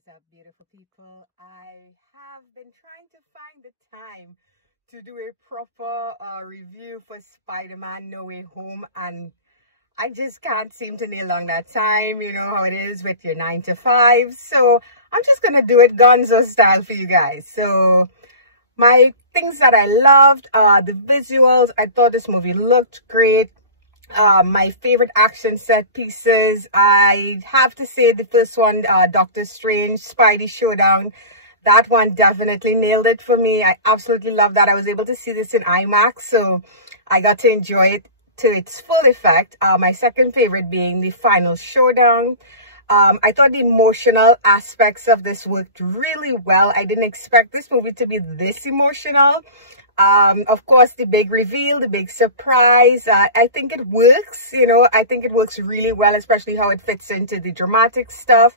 is up, beautiful people? I have been trying to find the time to do a proper review for Spider-Man No Way Home, and I just can't seem to nail down that time. You know how it is with your 9 to 5. So I'm just going to do it gonzo style for you guys. So my things that I loved, the visuals. I thought this movie looked great. My favorite action set pieces, I have to say the first one, Doctor Strange, Spidey Showdown. That one definitely nailed it for me. I absolutely love that. I was able to see this in IMAX, so I got to enjoy it to its full effect. My second favorite being the final showdown. I thought the emotional aspects of this worked really well. I didn't expect this movie to be this emotional. Of course, the big reveal, the big surprise, I think it works, you know, I think it works really well, especially how it fits into the dramatic stuff.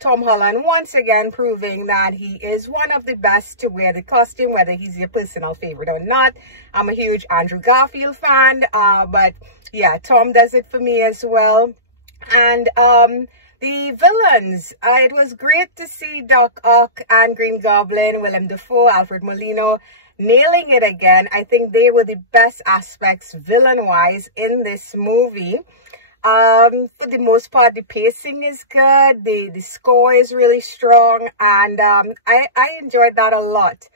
Tom Holland, once again, proving that he is one of the best to wear the costume, whether he's your personal favorite or not. I'm a huge Andrew Garfield fan, but yeah, Tom does it for me as well. And the villains, it was great to see Doc Ock and Green Goblin, Willem Dafoe, Alfred Molina, nailing it again. I think they were the best aspects villain-wise in this movie. For the most part, the pacing is good. The score is really strong, and I enjoyed that a lot.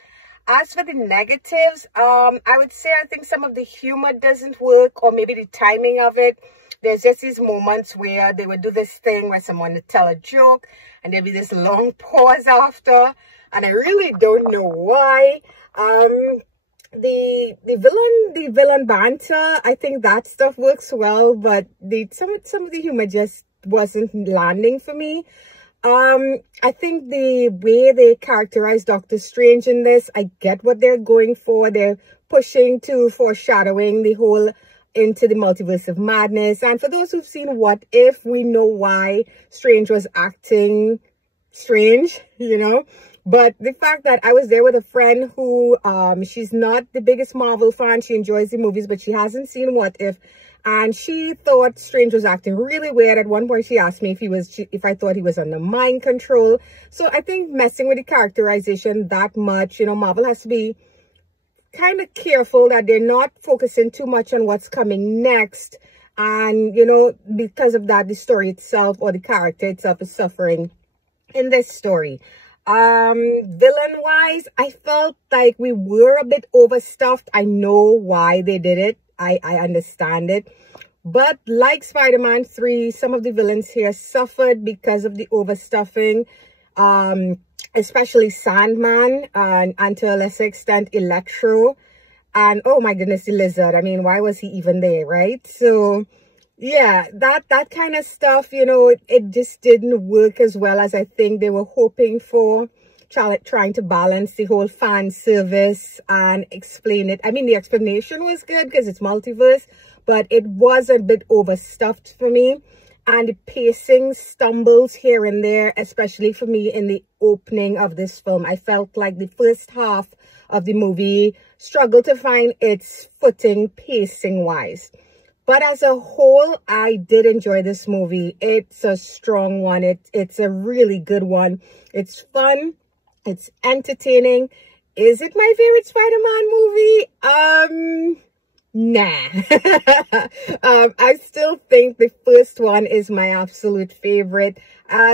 As for the negatives, I would say I think some of the humor doesn't work, or maybe the timing of it. There's just these moments where they would do this thing where someone would tell a joke, and there'd be this long pause after, and I really don't know why. The villain banter, I think that stuff works well, but some of the humor just wasn't landing for me. I think the way they characterize Doctor Strange in this, I get what they're going for. They're pushing to foreshadowing the whole into the multiverse of madness. And for those who've seen What If, we know why Strange was acting strange, you know. But the fact that I was there with a friend who, she's not the biggest Marvel fan. She enjoys the movies, but she hasn't seen What If. And she thought Strange was acting really weird. At one point, she asked me if I thought he was under mind control. So I think messing with the characterization that much, you know, Marvel has to be kind of careful that they're not focusing too much on what's coming next. And, you know, because of that, the story itself or the character itself is suffering in this story. Villain wise, I felt like we were a bit overstuffed. I know why they did it. I understand it. But like Spider-Man 3, some of the villains here suffered because of the overstuffing. Especially Sandman and to a lesser extent Electro. And oh my goodness, the Lizard. I mean, why was he even there, right? So yeah, that kind of stuff, you know, it just didn't work as well as I think they were hoping for, trying to balance the whole fan service and explain it. I mean, the explanation was good because it's multiverse, but it was a bit overstuffed for me. And the pacing stumbles here and there, especially for me in the opening of this film. I felt like the first half of the movie struggled to find its footing pacing-wise. But as a whole, I did enjoy this movie. It's a strong one. It's a really good one. It's fun. It's entertaining. Is it my favorite Spider-Man movie? Nah. I still think the first one is my absolute favorite.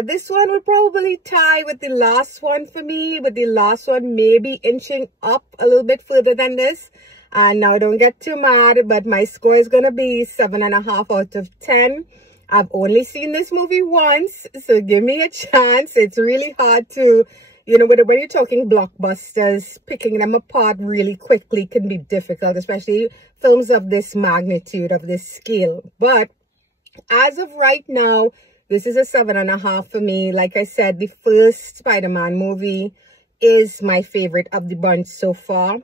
This one would probably tie with the last one for me, with the last one maybe inching up a little bit further than this. Now don't get too mad, but my score is going to be 7.5 out of 10. I've only seen this movie once, so give me a chance. It's really hard to, you know, when you're talking blockbusters, picking them apart really quickly can be difficult, especially films of this magnitude, of this scale. But as of right now, this is a 7.5 for me. Like I said, the first Spider-Man movie is my favorite of the bunch so far.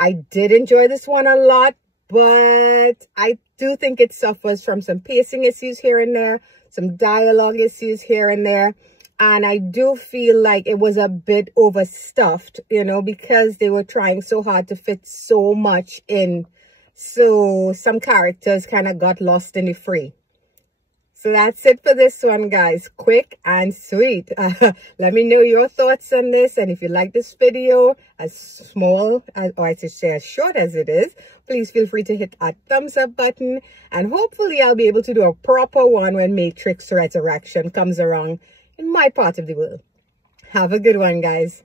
I did enjoy this one a lot, but I do think it suffers from some pacing issues here and there, some dialogue issues here and there. And I do feel like it was a bit overstuffed, you know, because they were trying so hard to fit so much in. So some characters kind of got lost in the fray. So that's it for this one, guys. Quick and sweet. Let me know your thoughts on this. And if you like this video, as small as, or I should say as short as it is, please feel free to hit that thumbs up button. And hopefully I'll be able to do a proper one when Matrix Resurrection comes around in my part of the world. Have a good one, guys.